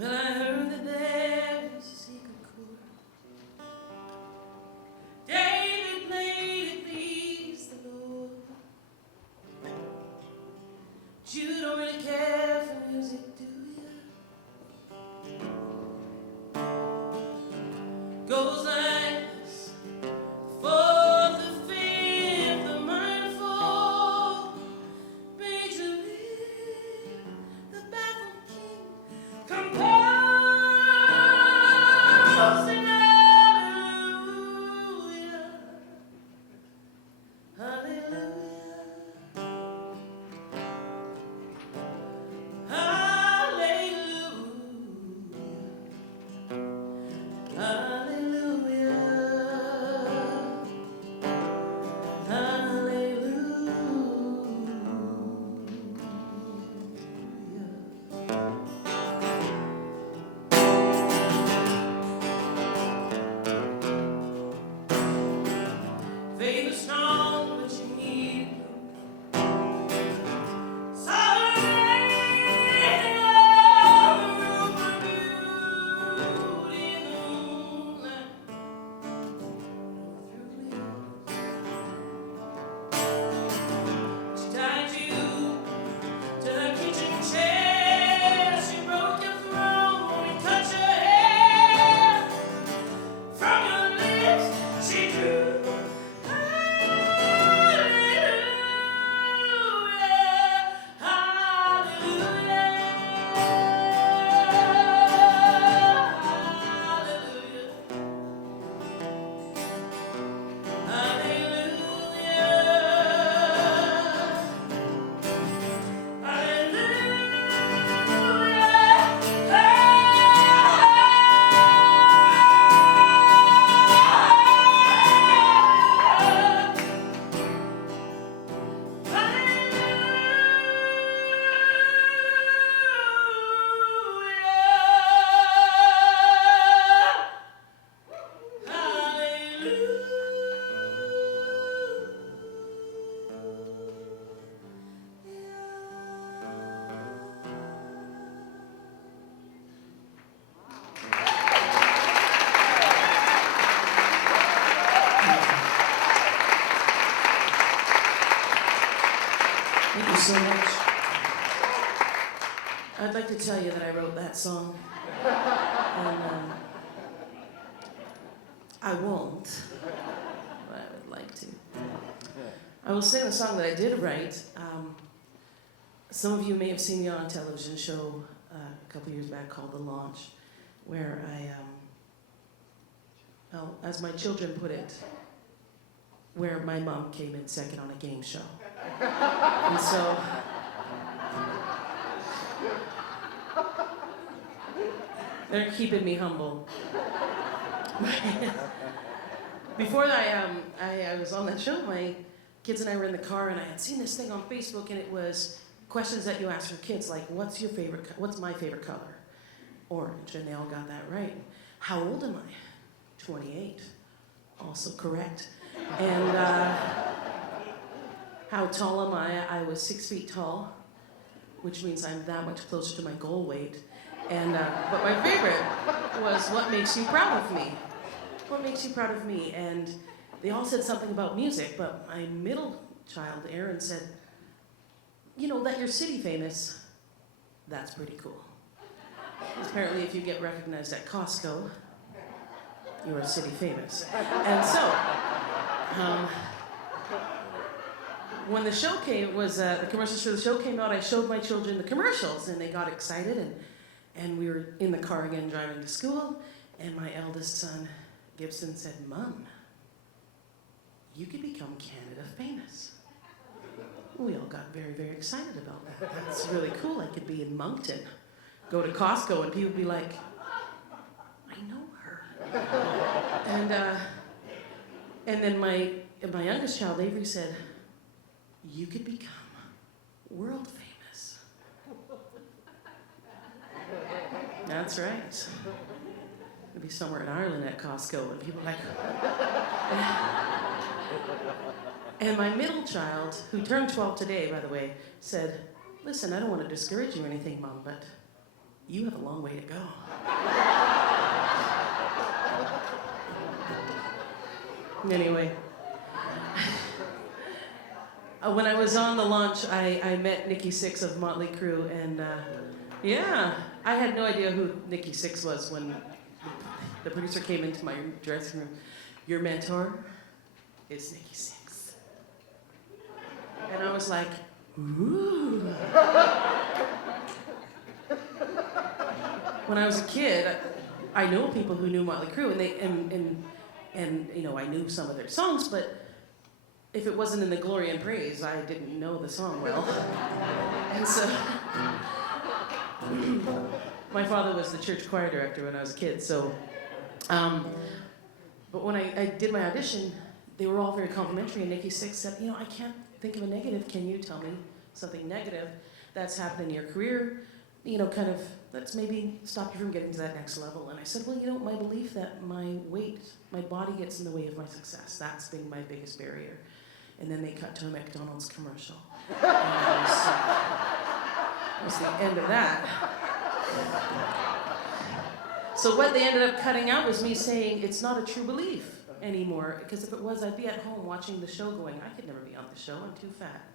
Well, I heard that there's a secret chord. David played it, pleased the Lord. But you don't really care for music, do you? Goes like this: fourth, the fifth, the minor fall, major lift, the baffled king composing hallelujah, hallelujah, hallelujah, hallelujah, hallelujah. Faith is strong, but you need solid room for beauty in the moonlight. She tied you to the kitchen chair. She broke your throne and cut your hair. From your lips she drew hallelujah, hallelujah, Thank you so much. I'd like to tell you that I wrote that song, and I won't, but I would like to. I will sing the song that I did write. Some of you may have seen me on a television show a couple years back called The Launch, where well, as my children put it, where my mom came in second on a game show. And so, they're keeping me humble. Before I was on that show, my kids and I were in the car, and I had seen this thing on Facebook, and it was questions that you ask your kids, like, what's my favorite color? Orange, and they all got that right. How old am I? 28. Also correct. And how tall am I? I was 6 feet tall, which means I'm that much closer to my goal weight. And but my favorite was, what makes you proud of me? What makes you proud of me? And they all said something about music, but my middle child, Aaron, said, you know, that you're city famous, that's pretty cool. Apparently, if you get recognized at Costco, you're city famous. And so, when the show came, the commercials for the show came out, I showed my children the commercials, and they got excited, and we were in the car again driving to school, and my eldest son, Gibson, said, Mom, you could become Canada famous. We all got very, very excited about that. That's really cool. I could be in Moncton, go to Costco, and people would be like, I know her. And then my youngest child, Avery, said, you could become world famous. That's right. It'd be somewhere in Ireland at Costco, and people are like, and my middle child, who turned 12 today, by the way, said, listen, I don't want to discourage you or anything, Mom, but you have a long way to go. Anyway, when I was on the launch, I met Nikki Sixx of Motley Crue, and yeah, I had no idea who Nikki Sixx was when the producer came into my dressing room. Your mentor is Nikki Sixx. And I was like, ooh. When I was a kid, I know people who knew Motley Crue, and you know, I knew some of their songs, but if it wasn't in the glory and praise, I didn't know the song well. And so, my father was the church choir director when I was a kid, so, but when I did my audition, they were all very complimentary, and Nikki Sixx said, you know, I can't think of a negative. Can you tell me something negative that's happened in your career, you know, kind of, that's maybe stop you from getting to that next level? And I said, well, you know, my belief that my weight, my body gets in the way of my success. That's been my biggest barrier. And then they cut to a McDonald's commercial. And that was the end of that. So what they ended up cutting out was me saying, it's not a true belief anymore, because if it was, I'd be at home watching the show going, I could never be on the show, I'm too fat.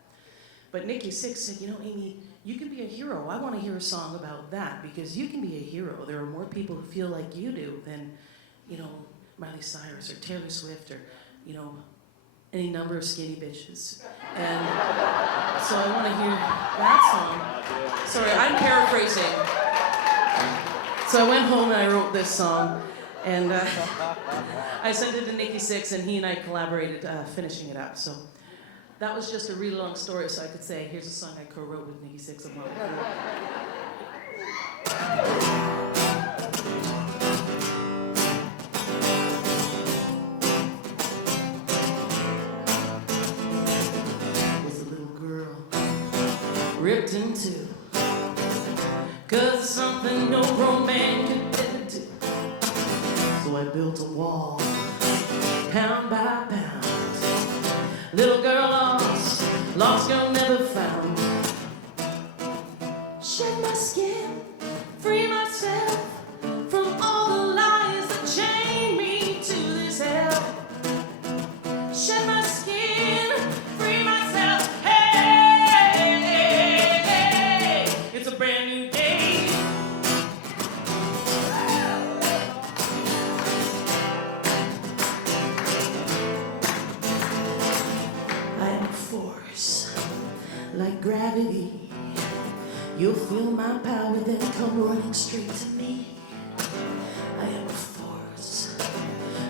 But Nikki Sixx said, you know, Amy, you can be a hero. I want to hear a song about that, because you can be a hero. There are more people who feel like you do than, you know, Miley Cyrus or Taylor Swift or, you know, any number of skinny bitches. And so I want to hear that song. Sorry, I'm paraphrasing. So I went home and I wrote this song, and I sent it to Nikki Sixx, and he and I collaborated finishing it up. So that was just a really long story, so I could say, here's a song I co-wrote with Nikki Sixx of Moby. Was a little girl ripped in two, 'cause something no grown man could ever do. So I built a wall, pound by pound. Little girl lost girl never found. Shed my skin, free myself from all the lies that chain me to this hell. Shed my skin, free myself, hey, hey, hey. It's a brand new day. I am a force like gravity. You'll feel my power, then come running straight to me. I am a force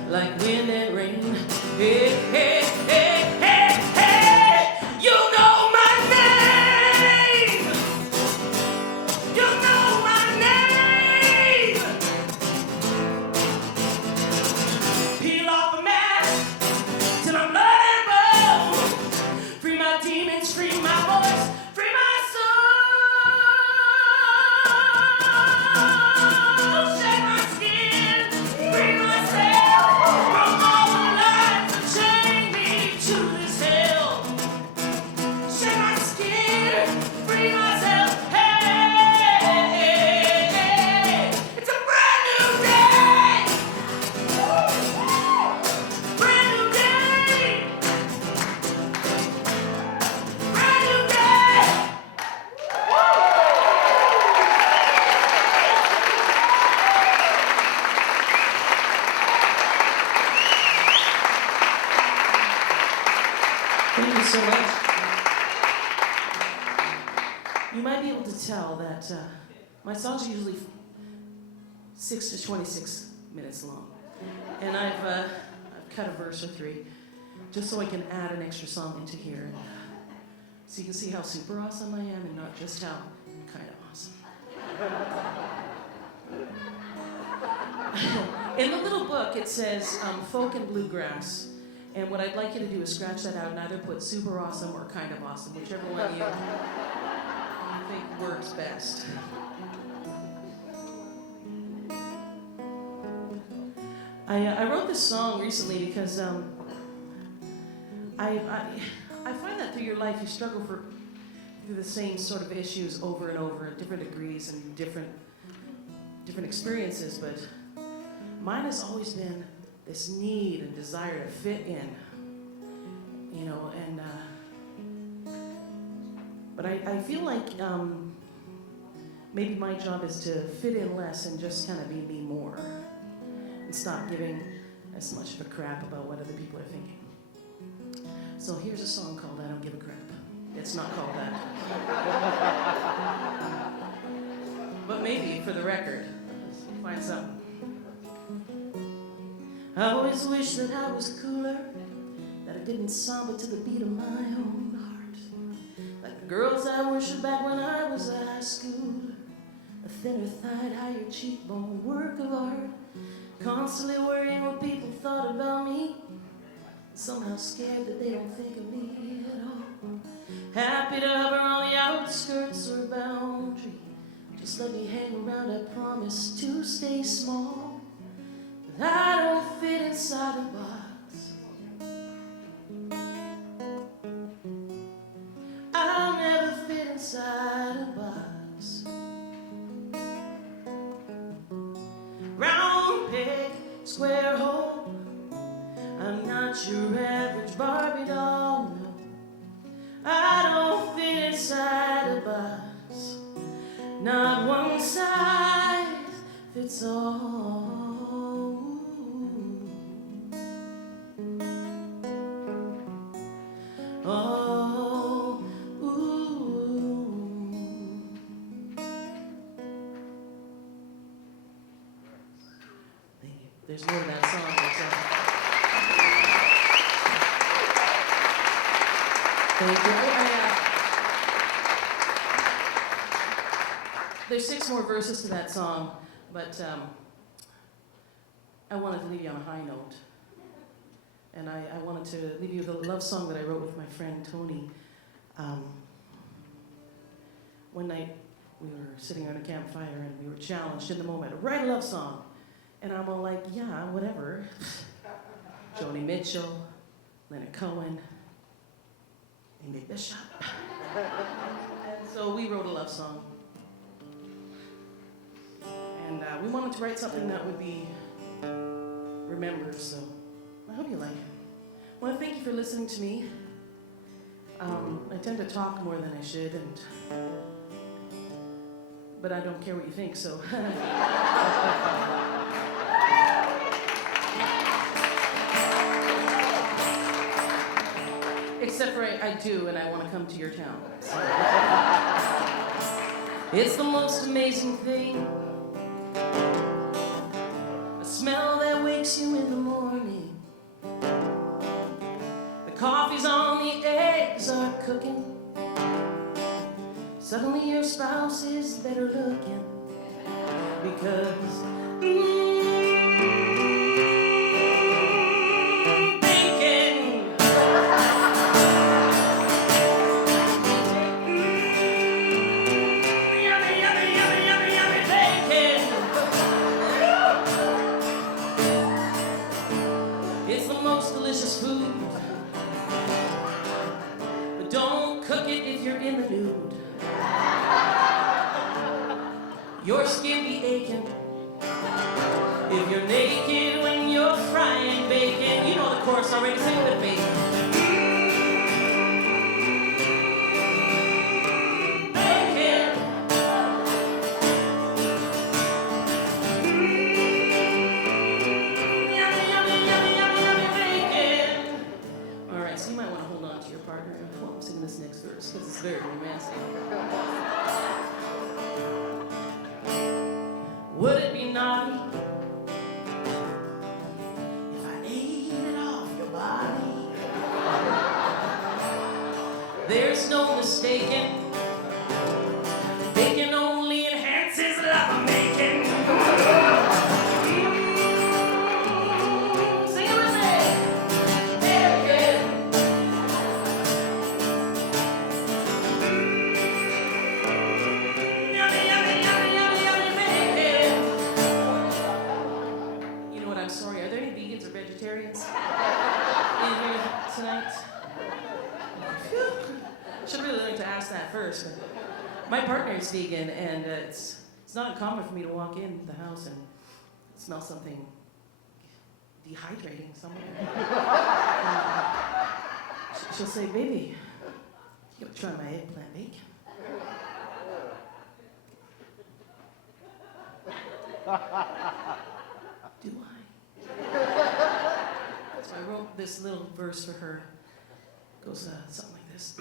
like wind and rain. Hey, hey, hey, hey, hey. You know my name. You know my name. Peel off the mask till I'm blood and bone. Free my demons, free my voice, free my soul. Shed my skin, free myself from all the lies that chain me to this hell. Shed my skin, free myself, hey, hey, hey. It's a brand new day. Brand new day. Brand new day. Thank you so much. You might be able to tell that my songs are usually 6 to 26 minutes long. And I've cut a verse or three just so I can add an extra song into here. So you can see how super awesome I am and not just how kind of awesome. In the little book, it says folk and bluegrass. And what I'd like you to do is scratch that out and either put super awesome or kind of awesome, whichever one you think works best. I wrote this song recently because I find that through your life you struggle through the same sort of issues over and over at different degrees and different different experiences, but mine has always been this need and desire to fit in, you know, and but I feel like maybe my job is to fit in less and just kind of be me more and stop giving as much of a crap about what other people are thinking. So here's a song called I Don't Give a Crap. It's not called that. But maybe, for the record, find something. I always wish that I was cooler, that I didn't samba to the beat of my own heart. Like the girls I worshipped back when I was at high school. A thinner thigh, higher cheekbone, work of art. Constantly worrying what people thought about me. Somehow scared that they don't think of me at all. Happy to hover on the outskirts or boundary. Just let me hang around, I promise to stay small. But I don't fit inside a box. I'll never fit inside a box. Round peg, square hole. I'm not your average Barbie doll, no. I don't fit inside a box. Not one size fits all. Oh, ooh. Thank you. There's more to that song. Thank you. There's 6 more verses to that song, but I wanted to leave you on a high note. And I wanted to leave you with a love song that I wrote with my friend Tony. One night we were sitting around a campfire and we were challenged in the moment to write a love song. And I'm all like, yeah, whatever. Joni Mitchell, Leonard Cohen, Amy Bishop. And so we wrote a love song. And we wanted to write something that would be remembered, so I hope you like it. I want to thank you for listening to me. I tend to talk more than I should, but I don't care what you think, so. Except for I do, and I want to come to your town. So. It's the most amazing thing. A smell that wakes you in the morning. The coffee's on, the eggs are cooking. Suddenly your spouse is better looking. Because it's the most delicious food. But don't cook it if you're in the nude. Your skin be aching if you're naked when you're frying bacon. You know the chorus already, sing it with me. Bacon. Yummy, yummy, yummy, yummy, yummy bacon. All right, so you might want to hold on to your partner while I'm singing this next verse because it's very romantic. Would it be naughty if I ate it off your body? There's no mistaking. Bacon only enhances love making. Sing it with me. Bacon. Yummy, yummy, yummy, yummy, yummy bacon. You know what, I'm sorry. Are there any vegans or vegetarians in here tonight? Should really like to ask that first. My partner is vegan, and it's it's not uncommon for me to walk in the house and smell something dehydrating somewhere. She'll say, baby, you gotta try my eggplant bacon. Do I? So I wrote this little verse for her. It goes something like this.